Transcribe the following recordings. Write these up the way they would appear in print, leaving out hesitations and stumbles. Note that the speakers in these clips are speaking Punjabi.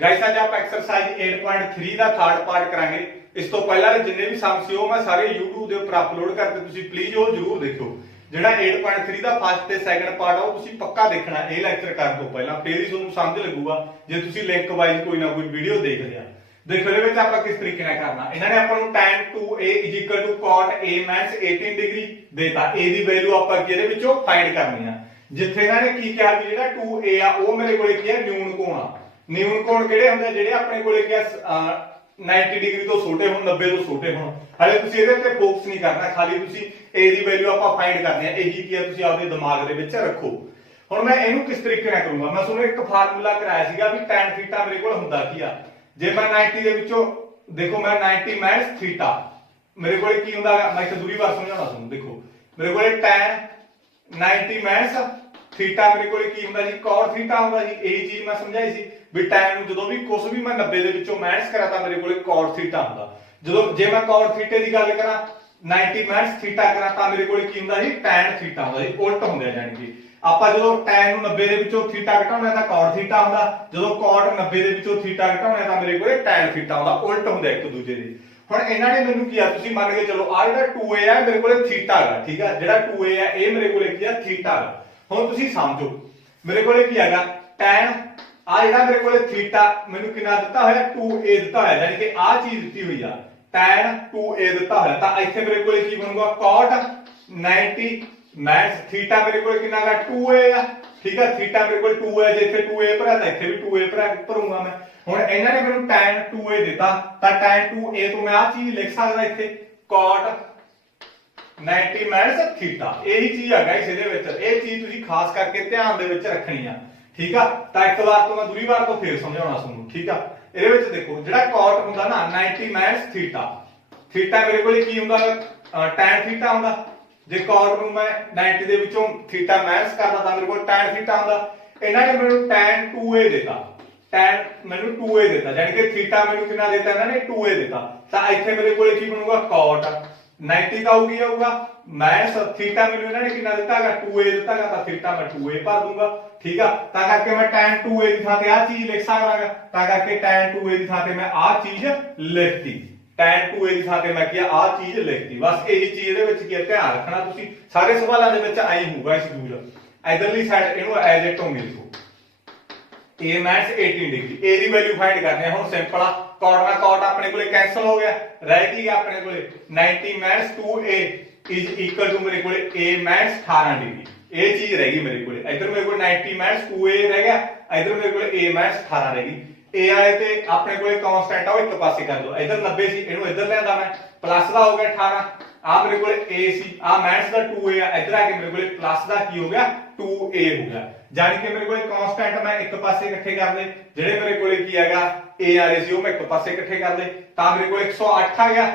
गाइस आज आप एक्सरसाइज 8.3 ਦਾ ਥਰਡ ਪਾਰਟ ਕਰਾਂਗੇ। ਇਸ ਤੋਂ ਪਹਿਲਾਂ ਦੇ ਜਿੰਨੇ ਵੀ ਸਮ ਸੀ ਉਹ ਮੈਂ ਸਾਰੇ YouTube ਦੇ ਉੱਪਰ ਅਪਲੋਡ ਕਰਤੇ, ਤੁਸੀਂ ਪਲੀਜ਼ ਉਹ ਜਰੂਰ ਦੇਖਿਓ। ਜਿਹੜਾ 8.3 ਦਾ ਫਸਟ ਤੇ ਸੈਕੰਡ ਪਾਰਟ ਆ ਉਹ ਤੁਸੀਂ ਪੱਕਾ ਦੇਖਣਾ ਇਹ ਲੈਕਚਰ ਕਰਨ ਤੋਂ ਪਹਿਲਾਂ, ਫੇਰ ਹੀ ਤੁਹਾਨੂੰ ਸਮਝ ਲੱਗੂਗਾ ਜੇ ਤੁਸੀਂ ਲਿੰਕ ਵਾਈਜ਼ ਕੋਈ ਨਾ ਕੋਈ ਵੀਡੀਓ ਦੇਖ ਲਿਆ। ਦੇਖੋ ਇਹਦੇ ਵਿੱਚ ਆਪਾਂ ਕਿਸ ਤਰੀਕੇ ਨਾਲ ਕਰਨਾ। ਇਹਨਾਂ ਨੇ ਆਪਾਂ ਨੂੰ tan 2a cot a minus 18 degree ਦੇਤਾ। a ਦੀ ਵੈਲਿਊ ਆਪਾਂ ਇਹਦੇ ਵਿੱਚੋਂ ਫਾਈਂਡ ਕਰਨੀ ਆ। ਜਿੱਥੇ ਇਹਨਾਂ ਨੇ ਕੀ ਕਿਹਾ ਵੀ ਜਿਹੜਾ 2a ਆ ਉਹ ਮੇਰੇ ਕੋਲੇ ਕੀ ਹੈ ਨਿਊਨ ਕੋਣ ਆ। ਨਿਊਨ ਕੋਣ ਕਿਹੜੇ ਹੁੰਦੇ ਜਿਹੜੇ ਆਪਣੇ ਕੋਲੇ ਕੀ 90 ਡਿਗਰੀ ਤੋਂ ਛੋਟੇ ਹੋਣ, 90 ਤੋਂ ਛੋਟੇ ਹੋਣ। ਹਾਲੇ ਤੁਸੀਂ ਇਹਦੇ ਤੇ ਫੋਕਸ ਨਹੀਂ ਕਰਨਾ, ਖਾਲੀ ਤੁਸੀਂ a ਦੀ ਵੈਲਿਊ ਆਪਾਂ ਫਾਈਂਡ ਕਰਨੀ ਆ। ਇਹੀ ਕੀ ਆ ਤੁਸੀਂ ਆਪਦੇ ਦਿਮਾਗ ਦੇ ਵਿੱਚ ਰੱਖੋ। ਹੁਣ ਮੈਂ ਇਹਨੂੰ ਕਿਸ ਤਰੀਕੇ ਨਾਲ ਕਰੂੰਗਾ, ਮੈਂ ਤੁਹਾਨੂੰ ਇੱਕ ਫਾਰਮੂਲਾ ਕਰਾਇਆ ਸੀਗਾ ਵੀ tan ਥੀਟਾ ਮੇਰੇ ਕੋਲ ਹੁੰਦਾ ਕੀ ਆ। ਜੇ ਮੈਂ 90 ਦੇ ਵਿੱਚੋਂ ਦੇਖੋ ਮੈਂ 90 ਮਾਈਨਸ ਥੀਟਾ ਮੇਰੇ ਕੋਲੇ ਕੀ ਹੁੰਦਾ, ਮੈਂ ਇੱਕ ਦੂਰੀ ਵਾਰ ਸਮਝਾਉਣਾ ਤੁਹਾਨੂੰ। ਦੇਖੋ ਮੇਰੇ ਕੋਲੇ tan 90 ਮਾਈਨਸ ਥੀਟਾ ਮੇਰੇ ਕੋਲੇ ਕੀ ਹੁੰਦਾ ਜੀ, cos ਥੀਟਾ ਹੁੰਦਾ ਜੀ। ਇਹੀ ਚੀਜ਼ ਮੈਂ ਸਮਝਾਈ ਸੀ ਵੀ tan ਨੂੰ ਜਦੋਂ ਵੀ ਕੁਝ ਵੀ ਮੈਂ 90 ਦੇ ਵਿੱਚੋਂ ਮਾਈਨਸ ਕਰਾਂ ਤਾਂ ਮੇਰੇ ਕੋਲੇ cos ਥੀਟਾ ਹੁੰਦਾ। ਜਦੋਂ ਜੇ ਮੈਂ cos ਥੀਟੇ ਦੀ ਗੱਲ ਕਰਾਂ 90 ਮਾਈਨਸ ਥੀਟਾ ਕਰਾਂ ਤਾਂ ਮੇਰੇ ਕੋਲੇ ਕੀ ਹੁੰਦਾ ਜੀ, tan ਥੀਟਾ ਹੁੰਦਾ ਜੀ। ਉਲਟ ਹੁੰਦੇ ਆ, ਜਾਨੀ ਕਿ ਆਪਾਂ ਜਦੋਂ tan ਨੂੰ 90 ਦੇ ਵਿੱਚੋਂ ਥੀਟਾ ਘਟਾਉਣਾ ਤਾਂ cot ਥੀਟਾ ਹੁੰਦਾ, ਜਦੋਂ cot 90 ਦੇ ਵਿੱਚੋਂ ਥੀਟਾ ਘਟਾਉਣਾ ਤਾਂ ਮੇਰੇ ਕੋਲੇ tan ਥੀਟਾ ਹੁੰਦਾ। ਉਲਟ ਹੁੰਦੇ ਇੱਕ ਦੂਜੇ ਦੇ। ਹੁਣ ਇਹਨਾਂ ਨੇ ਮੈਨੂੰ ਕੀ ਆ, ਤੁਸੀਂ ਮੰਨ ਕੇ ਚਲੋ ਆ ਜਿਹੜਾ 2a ਆ ਮੇਰੇ ਕੋਲੇ ਥੀਟਾ ਹੈਗਾ, ਠੀਕ ਆ। ਜਿਹੜਾ 2a ਆ ਇਹ ਮੇਰੇ ਕੋਲੇ ਕੀ ਆ, ਥੀਟਾ ਹੈਗਾ। ਹੁਣ ਤੁਸੀਂ ਸਮਝੋ ਮੇਰੇ ਕੋਲੇ ਕੀ ਹੈਗਾ tan ਆ ਜਿਹੜਾ ਮੇਰੇ ਕੋਲੇ ਥੀਟਾ ਮੈਨੂੰ ਕਿੰਨਾ ਦਿੱਤਾ ਹੋਇਆ 2a ਦਿੱਤਾ ਹੋਇਆ, ਯਾਨੀ ਕਿ ਆ ਚੀਜ਼ ਦਿੱਤੀ ਹੋਈ ਆ tan 2a ਦਿੱਤਾ ਹੋਇਆ। ਤਾਂ ਇੱਥੇ ਮੇਰੇ ਕੋਲੇ ਕੀ ਬਣੂਗਾ cot 90 ਮਾਈਨਸ ਥੀਟਾ ਮੇਰੇ ਕੋਲ ਕਿੰਨਾ ਹੈਗਾ 2a ਆ, ਠੀਕ ਆ। ਥੀਟਾ ਮੇਰੇ ਕੋਲ 2a, ਜੇ ਇੱਥੇ 2a ਭਰਾ ਤਾਂ ਇੱਥੇ ਵੀ 2a ਭਰੂੰਗਾ ਮੈਂ। ਹੁਣ ਇਹਨਾਂ ਨੇ ਮੈਨੂੰ tan 2a ਦਿੱਤਾ ਤਾਂ tan 2a ਤੋਂ ਮੈਂ ਆ ਚੀਜ਼ ਲਿਖ ਸਕਦਾ ਇੱਥੇ cot 90 ਮਾਈਨਸ ਥੀਟਾ। ਇਹੀ ਚੀਜ਼ ਹੈਗਾ ਇਹਦੇ ਵਿੱਚ। ਇਹ ਚੀਜ਼ ਤੁਸੀਂ ਖਾਸ ਕਰਕੇ ਧਿਆਨ ਦੇ ਵਿੱਚ ਰੱਖਣੀ ਆ, ਠੀਕ ਆ। ਤਾਂ ਇੱਕ ਵਾਰ ਤੋਂ ਮੈਂ ਦੂਰੀ ਵਾਰ ਤੋਂ ਫੇਰ ਸਮਝਾਉਣਾ ਤੁਹਾਨੂੰ, ਠੀਕ ਆ। ਇਹਦੇ ਵਿੱਚ ਦੇਖੋ ਜਿਹੜਾ cot ਹੁੰਦਾ ਨਾ 90 ਮਾਈਨਸ ਥੀਟਾ, ਥੀਟਾ ਮੇਰੇ ਕੋਲ ਕੀ ਹੁੰਦਾ tan ਥੀਟਾ ਹੁੰਦਾ। ਜੇ cot ਨੂੰ ਮੈਂ 90 ਦੇ ਵਿੱਚੋਂ ਥੀਟਾ ਮਾਈਨਸ ਕਰਦਾ ਤਾਂ ਮੇਰੇ ਕੋਲ tan ਥੀਟਾ ਹੁੰਦਾ। ਇਹਨਾਂ ਨੇ ਮੈਨੂੰ tan 2a ਦਿੱਤਾ, tan ਮੈਨੂੰ 2a ਦਿੱਤਾ, ਯਾਨੀ ਕਿ ਥੀਟਾ ਮੈਨੂੰ ਕਿੰਨਾ ਦਿੱਤਾ ਇਹਨਾਂ ਨੇ 2a ਦਿੱਤਾ। ਤਾਂ ਇੱਥੇ ਮੇਰੇ ਕੋਲ ਕੀ ਬਣੂਗਾ cot 90 ਦਾ ਹੋਊਗੀ ਆਊਗਾ ਮਾਈਨਸ ਥੀਟਾ ਮੈਨੂੰ ਇਹਨਾਂ ਨੇ ਕਿੰਨਾ ਦਿੱਤਾ ਹੈਗਾ 2a ਦਿੱਤਾ ਹੈਗਾ, ਤਾਂ ਥੀਟਾ ਮੈਂ 2a ਭਰ ਦੂੰਗਾ, ਠੀਕ ਆ। ਤਾਂ ਕਰਕੇ ਮੈਂ tan 2a ਦੀ ਥਾਂ ਤੇ ਆ ਚੀਜ਼ ਲਿਖ ਸਕਦਾ ਹੈਗਾ। ਤਾਂ ਕਰਕੇ tan 2a ਦੀ ਥਾਂ ਤੇ ਮੈਂ ਆ ਚੀਜ਼ ਲਿਖਤੀ, tan 2a ਦੀ ਥਾਂ ਤੇ ਮੈਂ ਕੀ ਆ ਚੀਜ਼ ਲਿਖਤੀ। ਬਸ ਇਹੀ ਚੀਜ਼ ਇਹਦੇ ਵਿੱਚ ਕੀ ਧਿਆਨ ਰੱਖਣਾ ਤੁਸੀਂ। ਸਾਰੇ ਸਵਾਲਾਂ ਦੇ ਵਿੱਚ ਆਈ ਹੋਊਗਾ ਇਸ ਦੂਰ ਇਧਰਲੀ ਸਾਈਡ ਇਹਨੂੰ ਐਜ਼ ਇਟ ਹੋਂਗੇ ਲਿਖੋ a minus 18 degree. a the value find ਕਰਨੀ ਹੈ। ਹੁਣ ਸਿੰਪਲ ਆ, cot ਨਾਲ cot ਆਪਣੇ ਕੋਲੇ ਕੈਨਸਲ ਹੋ ਗਿਆ, ਰਹਿ ਕੀ ਗਿਆ ਆਪਣੇ ਕੋਲੇ 90 minus 2a is equal to ਮੇਰੇ ਕੋਲੇ a ਮਾਈਨਸ 18 ਡਿਗਰੀ। ਇਹ ਚੀਜ਼ ਰਹਿ ਗਈ ਮੇਰੇ ਕੋਲੇ। ਇਧਰ ਮੇਰੇ ਕੋਲ 90 ਮਾਈਨਸ 2a ਰਹਿ ਗਿਆ, ਇਧਰ ਮੇਰੇ ਕੋਲੇ a ਮਾਈਨਸ 18 ਰਹਿ ਗਈ। a ਵਾਲੇ ਤੇ ਆਪਣੇ ਕੋਲੇ ਕਾਂਸਟੈਂਟ ਆ ਉਹ ਇੱਕ ਪਾਸੇ ਕਰ ਦਿਓ। ਇਧਰ 90 ਸੀ ਇਹਨੂੰ ਇਧਰ ਲਿਆਂਦਾ ਮੈਂ, ਪਲੱਸ ਦਾ ਹੋ ਗਿਆ 18। ਆ ਮੇਰੇ ਕੋਲੇ a ਸੀ, ਆ ਮਾਈਨਸ ਦਾ 2a ਆ, ਇਧਰ ਆ ਕੇ ਮੇਰੇ ਕੋਲੇ ਪਲੱਸ ਦਾ ਕੀ ਹੋ ਗਿਆ 2a ਹੋ ਗਿਆ। ਜਾਨੀ ਕਿ ਮੇਰੇ ਕੋਲੇ ਕਾਂਸਟੈਂਟ ਮੈਂ ਇੱਕ ਪਾਸੇ ਇਕੱਠੇ ਕਰ ਲਏ, ਜਿਹੜੇ ਮੇਰੇ ਕੋਲੇ ਕੀ ਹੈਗਾ a ਵਾਲੇ ਸੀ ਉਹ ਮੈਂ ਇੱਕ ਪਾਸੇ ਇਕੱਠੇ ਕਰ ਲਏ। ਤਾਂ ਮੇਰੇ ਕੋਲੇ 108 ਆ ਗਿਆ,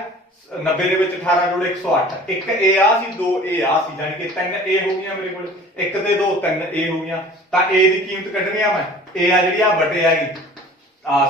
90 ਦੇ ਵਿੱਚ 18 ਜੋੜੇ 108। ਇੱਕ a ਆ ਸੀ, ਦੋ a ਆ ਸੀ, ਜਾਨੀ ਕਿ 3 a ਹੋ ਗਈਆਂ ਮੇਰੇ ਕੋਲੇ। ਇੱਕ ਤੇ 2 3 a ਹੋ ਗਈਆਂ। ਤਾਂ a ਦੀ ਕੀਮਤ ਕੱਢਣੀ ਆ ਮੈਂ, a ਆ ਜਿਹੜੀ ਆ ਬਟੇ ਆ ਗਈ,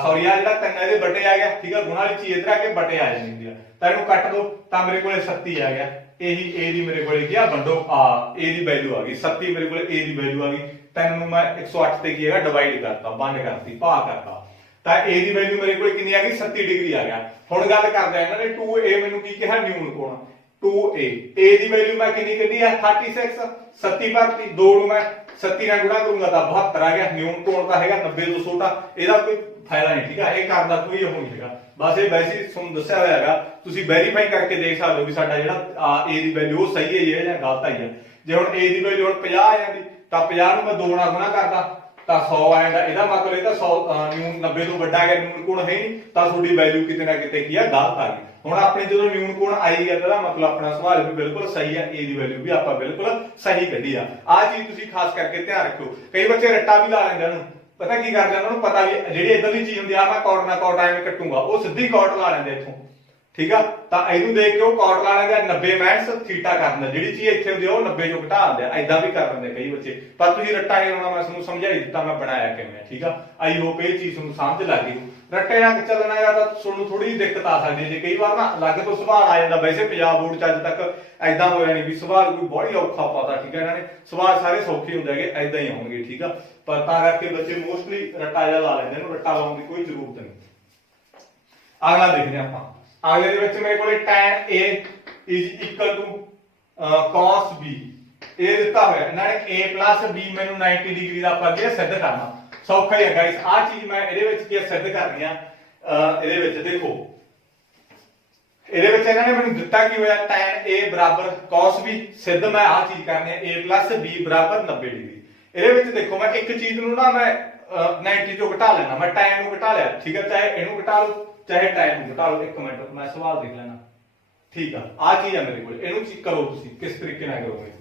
ਸੌਰੀ ਆ ਜਿਹੜਾ 3 ਇਹਦੇ ਬਟੇ ਆ ਗਿਆ, ਠੀਕ ਆ। ਗੁਣਾ ਵਾਲੀ ਚੀਜ਼ ਇਧਰ ਆ ਕੇ ਬਟੇ ਆ ਜਾਂਦੀ ਆ, ਤਾਂ ਇਹਨੂੰ ਕੱਟ ਦੋ ਤਾਂ ਮੇਰੇ ਕੋਲੇ 37 ਆ ਗਿਆ। ਇਹੀ a ਦੀ ਮੇਰੇ ਕੋਲੇ ਕੀ ਆ ਵੰਡੋ a ਦੀ ਵੈਲਿਊ ਆ ਗਈ 37, ਮੇਰੇ ਕੋਲੇ a ਦੀ ਵੈਲਿਊ ਆ ਗਈ। 3 ਨੂੰ ਮੈਂ 108 ਤੇ ਕੀ ਹੈਗਾ ਡਿਵਾਈਡ ਕਰਤਾ, ਵੰਡ ਕਰਤੀ, ਭਾਗ ਕਰਤਾ। ਤਾਂ a ਦੀ ਵੈਲਿਊ ਮੇਰੇ ਕੋਲੇ ਕਿੰਨੀ ਆ ਗਈ 37 ਡਿਗਰੀ ਆ ਗਿਆ। ਹੁਣ ਗੱਲ ਕਰਦੇ ਆ ਇਹਨਾਂ ਨੇ 2a ਮੈਨੂੰ ਕੀ ਕਿਹਾ ਨਿਊਨ ਕੋਣ 2a। a ਦੀ ਵੈਲਿਊ ਮੈਂ ਕਿੰਨੀ ਕੱਢੀ ਆ 36, 37 ਭਰਤੀ, 2 ਨੂੰ ਮੈਂ 37 ਨਾਲ ਗੁਣਾ ਕਰੂੰਗਾ ਤਾਂ 72 ਆ ਗਿਆ। ਨਿਊਨ ਕੋਣ ਤਾਂ ਹੈਗਾ 90 ਤੋਂ ਛੋਟਾ, ਇਹਦਾ ਕੋਈ ਫਾਇਦਾ ਨਹੀਂ, ਠੀਕ ਆ। ਇਹ ਕਰਨ ਦਾ ਕੋਈ ਉਹ ਨਹੀਂ ਹੈਗਾ, ਬਸ ਇਹ ਵੈਸੇ ਤੁਹਾਨੂੰ ਦੱਸਿਆ ਹੋਇਆ ਹੈਗਾ। ਤੁਸੀਂ ਵੈਰੀਫਾਈ ਕਰਕੇ ਦੇਖ ਸਕਦੇ ਹੋ ਵੀ ਸਾਡਾ ਜਿਹੜਾ a ਦੀ ਵੈਲਿਊ ਉਹ ਸਹੀ ਹੈ ਜਾਂ ਗਲਤ ਆਈ ਹੈ। ਜੇ ਹੁਣ a ਦੀ ਵੈਲਿਊ ਹੁਣ 50 ਆ ਜਾਂਦੀ ਤਾਂ 50 ਨੂੰ ਮੈਂ 2 ਨਾਲ ਗੁਣਾ ਕਰਦਾ ਤਾਂ 100 ਆ ਜਾਂਦਾ। ਇਹਦਾ ਮਤਲਬ ਇਹ ਤਾਂ 100 ਨਿਊਨ 90 ਤੋਂ ਵੱਡਾ ਹੈ, ਨਿਊਨ ਕੋਣ ਹੈ ਨਹੀਂ, ਤਾਂ ਤੁਹਾਡੀ ਵੈਲਿਊ ਕਿਤੇ ਨਾ ਕਿਤੇ ਕੀ ਆ ਗਲਤ ਆ ਗਈ। ਹੁਣ ਆਪਣੇ ਜਦੋਂ ਨਿਊਨ ਕੋਣ ਆਈ ਹੈ ਤਾਂ ਮਤਲਬ ਆਪਣਾ ਸਵਾਲ ਵੀ ਬਿਲਕੁਲ ਸਹੀ ਹੈ, a ਦੀ ਵੈਲਿਊ ਵੀ ਆਪਾਂ ਬਿਲਕੁਲ ਸਹੀ ਕੱਢੀ ਆ। ਆ ਚੀਜ਼ ਤੁਸੀਂ ਖਾਸ ਕਰਕੇ ਧਿਆਨ ਰੱਖਿਓ। ਕਈ ਬੱਚੇ ਰੱਟਾ ਵੀ ਲਾ ਲੈਂਦੇ ਉਹਨੂੰ, ਪਤਾ ਕੀ ਕਰਦੇ ਉਹਨਾਂ ਨੂੰ ਪਤਾ ਵੀ ਜਿਹੜੀ ਇਧਰਲੀ ਚੀਜ਼ ਹੁੰਦੀ ਆ ਮੈਂ cot ਨਾਲ cot ਐਵੇਂ ਕੱਟੂਗਾ, ਉਹ ਸਿੱਧੀ cot ਲਾ ਲੈਂਦੇ ਇੱਥੋਂ, ठीक है। तो इनू देख के कॉट ला लेंगे 90 माइनस थीटा कर दिंदा, जिहड़ी चीज इत्थे हुंदी है 90 चों घटा दिंदे, ऐदां भी कर दिंदे कई बच्चे, पर तुसीं रट्टा नहीं लाउणा, मैं तुहानूं समझाई दित्ता मैं बनाया किवें। ठीक है, आई होप ये चीज तुहानूं समझ लग गई। रट्टे नाल चलना है तो तुहानूं थोड़ी जी दिक्कत आ सकदी है, जे कई बार ना अलग तो सवाल आ जांदा। वैसे पंजाब बोर्ड च अज तक ऐदां होया नहीं भी सवाल कोई बहुत औखा पाता। ठीक है, इन्हां ने सवाल सारे सौखे हुंदे हैगे, ऐदां ही आउणगे। ठीक है, पर तां करके बच्चे मोस्टली रट्टा जिहा ला लैंदे ने, रट्टा लाउण दी कोई जरूरत नहीं। अगला देखते हैं आप। अगले दे विच मेरे कोले tan a is equal to cos b ये दिता होया, इन्हां ने a प्लस b मैनू 90 डिग्री दा आपां क्या सिद्ध करना, सौखा ही है गाइस। आ चीज मैं इहदे विच क्या सिद्ध करनी आ, इहदे विच देखो, इहदे विच इन्हां ने मैनू दिता की होया tan a बराबर cos b, सिद्ध मैं आ चीज करनी है a प्लस b बराबर 90 डिग्री। इहदे विच देखो मैं एक चीज नू ना मैं 90 चों घटा लेना, मैं tan नू घटा लिया। ठीक है, चाहे इहनू घटा लो चाहे टाइम घटा लो। एक मिनट मैं सवाल देख लेना। ठीक है, आ चीज है मेरे को, इहनू चेक करो तुसीं किस तरीके नाल करोगे।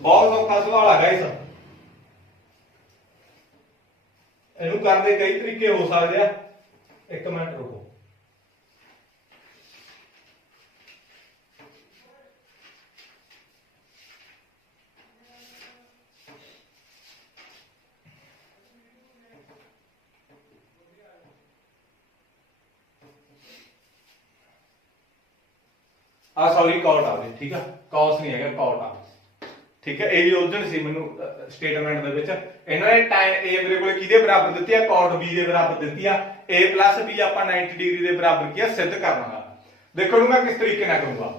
बहुत औखा सवाल है गाइस, इहनू करन दे कई तरीके हो सकदे आ। एक मिनट रुको, सॉरी कॉट आ गई। ठीक है, कॉस नहीं है, कॉट आ। ठीक है, ये ओरिजिन सी मैनू स्टेटमेंट दे विच इन्हां ने tan a मेरे कोले किहदे बराबर दित्ती है, cot b दे बराबर दित्ती है। a प्लस b आपां 90 डिग्री दे बराबर किया सिद्ध करना। देखो इहनू मैं किस तरीके नाल करूंगा,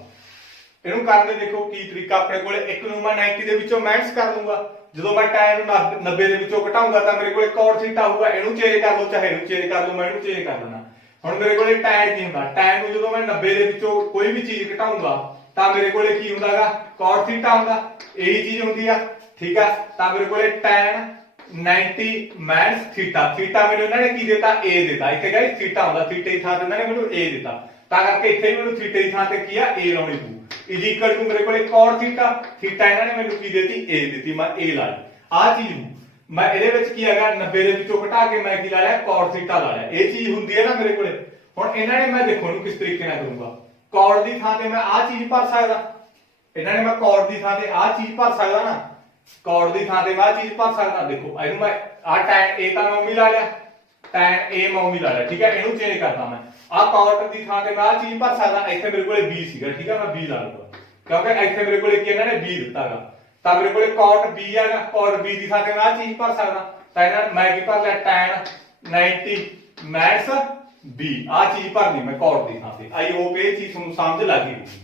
इहनू करन दे देखो की तरीका अपने कोले। एक नू मैं 90 दे विचों माइनस कर दूंगा, जदों मैं tan 90 दे विचों घटाऊंगा तां मेरे कोले cot थीटा आऊगा। इहनू चेंज कर लो चाहे इहनू चेंज कर लो, मैं इहनू चेंज कर देना। हुण मेरे कोले tan की हुंदा, tan नू जदों मैं 90 दे विचों कोई भी चीज घटाऊंगा तां मेरे कोले की हुंदागा, cot थीटा हुंदा, यही चीज हुंदी आ। ठीक है, तां मेरे कोले tan 90 माइनस थीटा, थीटा मैनू इन्हां ने की देता a देता, इत्थे गाइस थीटा हुंदा, थीटे दी थां ते इन्हां ने मैनू a देता, तां करके इत्थे भी मैनू थीटे दी थां ते की आ a लाउणी पऊ। इज इक्वल टू मेरे कोले cot थीटा, थीटा इन्हां ने मैनू की देती a देती, मैं a ला ली। आ चीज मैं इहदे विच की हैगा 90 दे विचों घटा के मैं की ला लिया cot थीटा ला लिया, ये चीज हुंदी है ना मेरे कोले। हुण इन्हां ने मैं देखो इहनू किस तरीके नाल करूंगा, cot दी थां ते मैं आ चीज भर सकदा, इन्हां ने मैं cot दी थां ते आ चीज भर सकदा ना, cot दी थां ते मैं आ चीज भर सकदा। देखो इहनू मैं आ tan a तां मैं उमी ला लिया, tan a मैं उमी ला लिया। ठीक है, इहनू चेंज करदा मैं, आ cot दी थां ते मैं आ चीज भर सकदा, इत्थे मेरे कोले b सीगा। ठीक है, मैं b ला लूंगा क्योंकि इत्थे मेरे कोले की इन्हां ने b दित्तागा, तां मेरे कोले cot b हैगा, cot b दी थां ते मैं आ चीज भर सकदा, तां इन्हां मैं की भर लिया tan 90 माइनस b, आ चीज भरनी मैं cot दी थां ते। आई होप ये चीज तुहानूं समझ लग गई होगी।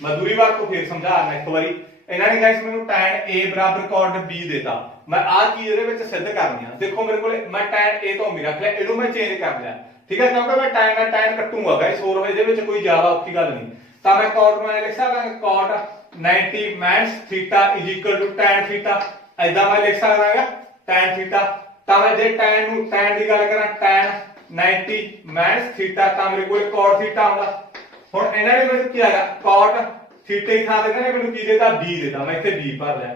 मैं दूरी बार तो फिर समझाना एक बारी। इन्हां ने गाइस मैनू tan a बराबर cot b देता, मैं आ चीज इहदे विच सिद्ध करनी आ। देखो मेरे कोले मैं tan a तो उमी रख लिया, इहनू मैं चेंज कर लिया। ठीक है, क्योंकि मैं tan ਨਾਲ tan ਕੱਟੂਗਾ गाइस, ਹੋਰ ਇਹਦੇ ਵਿੱਚ ਕੋਈ ਜ਼ਿਆਦਾ ਔਖੀ ਗੱਲ ਨਹੀਂ। ਤਾਂ मैं cot ਮੈਂ ਲਿਖ ਸਕਦਾ cot 90 minus theta is equal to tan theta, ऐदाਂ मैं लिख सकदा ਹੈਗਾ tan थीटा। ਤਾਂ मैं जे tan ਨੂੰ tan ਦੀ ਗੱਲ ਕਰਾਂ tan 90 माइनस थीटा ਤਾਂ ਮੇਰੇ ਕੋਲੇ cot थीटा ਆਉਂਦਾ। ਹੁਣ ਇਹਨਾਂ ਨੇ ਮੈਨੂੰ ਕੀ ਹੈਗਾ cot थीटे ਦੀ ਥਾਂ ਤੇ ਇਹਨਾਂ ਨੇ ਮੈਨੂੰ ਕੀ ਦੇਤਾ b ਦੇਤਾ, ਮੈਂ ਇੱਥੇ b ਭਰ ਲਿਆ।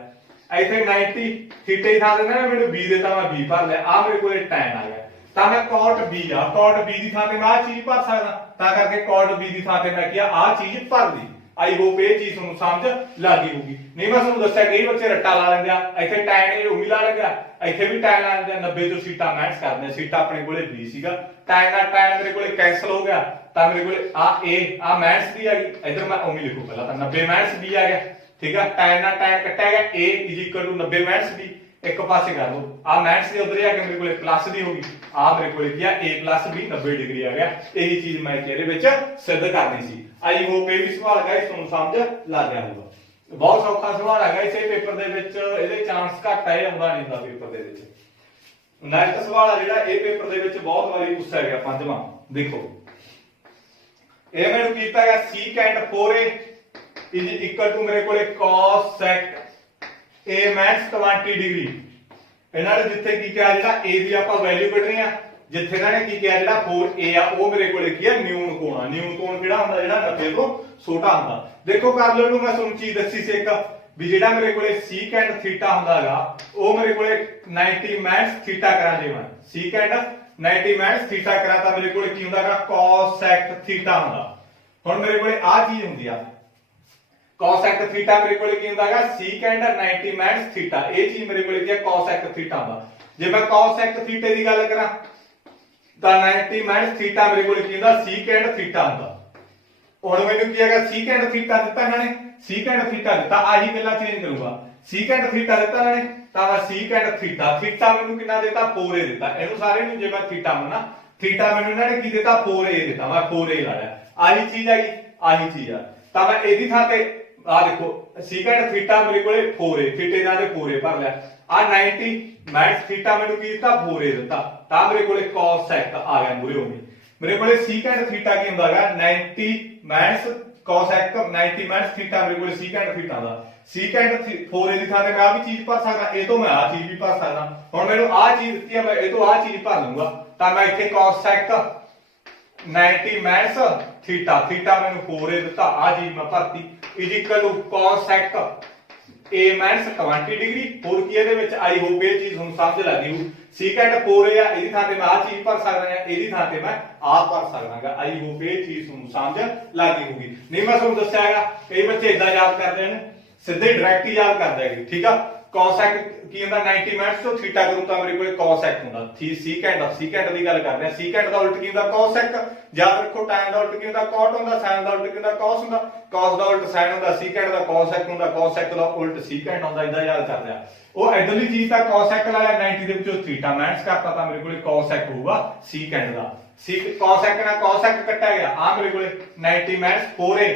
ਇੱਥੇ 90 थीटे ਦੀ ਥਾਂ ਤੇ ਇਹਨਾਂ ਨੇ ਮੈਨੂੰ b ਦੇਤਾ, ਮੈਂ b ਭਰ ਲਿਆ। ਆ ਮੇਰੇ ਕੋਲੇ tan ਆ ਗਿਆ, ਤਾਂ ਮੈਂ cot b ਆ, cot b ਦੀ ਥਾਂ ਤੇ ਮੈਂ ਆ ਚੀਜ਼ ਭਰ ਸਕਦਾ, ਤਾਂ ਕਰਕੇ cot b ਦੀ ਥਾਂ ਤੇ ਮੈਂ ਕੀ ਆ ਚੀਜ਼ ਭਰ ਲਈ। आई होप ये चीज ਤੁਹਾਨੂੰ ਸਮਝ ਲੱਗ ਗਈ ਹੋਊਗੀ। ਨਹੀਂ ਮੈਂ ਤੁਹਾਨੂੰ ਦੱਸਿਆ ਕਈ ਬੱਚੇ ਰੱਟਾ ਲਾ ਲੈਂਦੇ ਆ, ਇੱਥੇ tan ਇਹ ਉਮੀ ਲਾ ਲੈਂਦੇ ਆ, ਇੱਥੇ ਵੀ tan ਲਾ ਲੈਂਦੇ ਆ, 90 ਤੋਂ ਸੀਟਾ ਮਾਈਨਸ ਕਰਦੇ ਆ, ਸੀਟਾ ਆਪਣੇ ਕੋਲੇ b ਸੀਗਾ, tan ਨਾਲ tan ਮੇਰੇ ਕੋਲੇ ਕੈਨਸਲ ਹੋ ਗਿਆ, ਤਾਂ ਮੇਰੇ ਕੋਲੇ ਆ ਮਾਈਨਸ b ਆ ਗਈ, ਇੱਧਰ ਮੈਂ ਉਮੀ ਲਿਖੂ ਪਹਿਲਾਂ ਤਾਂ 90 ਮਾਈਨਸ b ਆ ਗਿਆ। ਠੀਕ ਆ, tan ਨਾਲ tan ਕੱਟਿਆ ਗਿਆ, a is equal to 90 minus b, ਇੱਕ ਪਾਸੇ ਕਰ ਲਓ, ਆ ਮਾਈਨਸ ਦੇ ਉਧਰ ਆ ਕੇ ਮੇਰੇ ਕੋਲੇ ਪਲੱਸ ਦੀ ਹੋ ਗਈ, ਆ ਮੇਰੇ ਕੋਲੇ ਕੀ ਆ a plus b 90 ਡਿਗਰੀ ਆ ਗਿਆ। ਇਹੀ ਚੀਜ਼ ਮੈਂ ਇਹਦੇ ਵਿੱਚ ਸਿੱਧ ਕਰਨੀ ਸੀ। आई होप ये भी सवाल गाइस तुहानूं समझ लग गया होगा। बहुत सौखा सवाल है गाइस, ये पेपर दे विच इहदे चांस घट है, आउंदा नहीं हुंदा पेपर दे विच। नेक्स्ट सवाल है जिहड़ा ये पेपर दे विच बहुत वारी पुछया गया, पंजवां देखो ये मैंने कीता है secant 4a is equal to मेरे कोले cos sec a max 20 degree. इन्हां ने जिथे की किया जिहड़ा a दी आपां वैल्यू कढनी आ, जिथे इन्हां ने की किया जिहड़ा 4a आ वो मेरे कोले की है न्यून कोण आ। न्यून कोण किहड़ा हुंदा जिहड़ा 90 ਤੋਂ ਛੋਟਾ ਹੁੰਦਾ। देखो कर लो, मैं तुहानूं चीज दसी सी एक भी जिहड़ा मेरे कोले secant थीटा हुंदा हैगा वो मेरे कोले 90 माइनस थीटा करा जे मैं secant 90 माइनस थीटा करा तां मेरे कोले की हुंदा हैगा cos sec थीटा हुंदा। ਹੁਣ ਮੇਰੇ ਕੋਲੇ ਆ ਚੀਜ਼ ਹੁੰਦੀ ਆ cosec थीटा मेरे को ਕੀ ਹੁੰਦਾ ਹੈਗਾ secant 90 minus थीटा ਇਹ ਚੀਜ਼ ਮੇਰੇ ਕੋਲੇ ਕੀ ਹੈ cosec थीटा ਹੁੰਦਾ ਜੇ ਮੈਂ cosec थीटा ਦੀ ਗੱਲ ਕਰਾਂ ਤਾਂ 90 minus थीटा ਮੇਰੇ ਕੋਲੇ ਕੀ ਹੁੰਦਾ secant थीटा ਹੁੰਦਾ ਹੁਣ ਮੈਨੂੰ ਕੀ ਹੈਗਾ secant थीटा ਦਿੱਤਾ ਇਹਨਾਂ ਨੇ secant थीटा ਦਿੱਤਾ ਆਹੀ ਗੱਲਾਂ ਚੇਂਜ ਕਰੂੰਗਾ secant थीटा ਦਿੱਤਾ ਇਹਨਾਂ ਨੇ ਤਾਂ ਮੈਂ secant थीटा थीटा ਮੈਨੂੰ ਕਿੰਨਾ ਦਿੱਤਾ 4a ਦਿੱਤਾ ਇਹਨੂੰ ਸਾਰੇ ਨੂੰ ਜੇ ਮੈਂ थीटा ਮੰਨਾ थीटा ਮੈਨੂੰ ਇਹਨਾਂ ਨੇ ਕੀ ਦਿੱਤਾ 4a ਦਿੱਤਾ ਮੈਂ 4a ਲਾ ਲਿਆ ਆਹੀ ਚੀਜ਼ ਹੈਗੀ ਆਹੀ ਚੀਜ਼ ਆ ਤਾਂ ਮੈਂ ਇਹਦੀ ਥਾਂ ਤੇ ਆ ਦੇਖੋ secant थीटा ਮੇਰੇ ਕੋਲੇ 4a थीटे ਨਾਲ 4a ਭਰ ਲਿਆ ਆ 90 minus थीटा ਮੈਨੂੰ ਕੀ ਦਿੱਤਾ 4a ਦਿੱਤਾ ਤਾਂ ਮੇਰੇ ਕੋਲੇ cosec ਆ ਗਿਆ ਮੂਰੇ ਹੋ ਗਈ ਮੇਰੇ ਕੋਲੇ secant थीटा ਕੀ ਹੁੰਦਾ ਹੈਗਾ 90 minus cosec 90 minus थीटा ਮੇਰੇ ਕੋਲੇ secant थीटा ਦਾ secant 4a ਦੀ ਥਾਂ ਤੇ ਮੈਂ ਆ ਵੀ ਚੀਜ਼ ਭਰ ਸਕਦਾ ਇਹ ਤੋਂ ਮੈਂ ਆ ਚੀਜ਼ ਵੀ ਭਰ ਸਕਦਾ ਹੁਣ ਮੈਨੂੰ ਆ ਚੀਜ਼ ਦਿੱਤੀ ਹੈ ਮੈਂ ਇਹ ਤੋਂ ਆ ਚੀਜ਼ ਭਰ ਲੂੰਗਾ ਤਾਂ ਮੈਂ ਇੱਥੇ cosec 90 minus थीटा थीटा ਮੈਨੂੰ 4a ਦਿੱਤਾ ਆ ਚੀਜ਼ ਮੈਂ ਭਰਤੀ is equal to cosec a minus 20 degree ਹੋਰ ਕੀ ਇਹਦੇ ਵਿੱਚ ਆਈ ਹੋਪ ਇਹ ਚੀਜ਼ ਹੁਣ ਸਮਝ ਲੱਗੀ ਹੋ secant 4a ਆ ਇਹਦੀ ਥਾਂ ਤੇ ਮੈਂ ਆ ਚੀਜ਼ ਭਰ ਸਕਦਾ ਹਾਂ ਇਹਦੀ ਥਾਂ ਤੇ ਮੈਂ ਆ ਭਰ ਸਕਦਾਗਾ ਆਈ ਹੋਪ ਇਹ ਚੀਜ਼ ਤੁਹਾਨੂੰ ਸਮਝ ਲੱਗੀ ਹੋਊਗੀ ਨਹੀਂ ਮੈਂ ਤੁਹਾਨੂੰ ਦੱਸਿਆ ਹੈਗਾ ਕਈ ਬੱਚੇ ਇਦਾਂ ਯਾਦ ਕਰਦੇ ਨੇ ਸਿੱਧੇ ਡਾਇਰੈਕਟ ਹੀ ਯਾਦ ਕਰਦੇ ਹੈਗੇ ਠੀਕ ਆ cosec ਕੀ ਹੁੰਦਾ 90 minus ਤੋਂ थीटा ਕਰੂ ਤਾਂ ਮੇਰੇ ਕੋਲੇ cosec ਹੁੰਦਾ secant ਦੀ ਗੱਲ ਕਰਦੇ ਆ secant ਦਾ ਉਲਟ ਕੀ ਹੁੰਦਾ cosec ਯਾਦ ਰੱਖੋ tan ਦਾ ਉਲਟ ਕੀ ਹੁੰਦਾ cot ਹੁੰਦਾ sin ਦਾ ਉਲਟ ਕੀ ਹੁੰਦਾ cos ਹੁੰਦਾ cos ਦਾ ਉਲਟ sin ਹੁੰਦਾ secant ਦਾ cosec ਹੁੰਦਾ cosec ਦਾ ਉਲਟ secant ਹੁੰਦਾ ਇਦਾਂ ਯਾਦ ਕਰਦੇ ਆ ਉਹ ਇਧਰਲੀ ਚੀਜ਼ ਤਾਂ cosec ਵਾਲਾ 90 ਦੇ ਵਿੱਚੋਂ थीटा माइनस ਕਰਤਾ ਤਾਂ ਮੇਰੇ ਕੋਲੇ cosec ਹੋਊਗਾ secant ਦਾ cosec ਨਾਲ cosec ਕੱਟਿਆ ਗਿਆ ਆ ਮੇਰੇ ਕੋਲੇ 90 minus 4a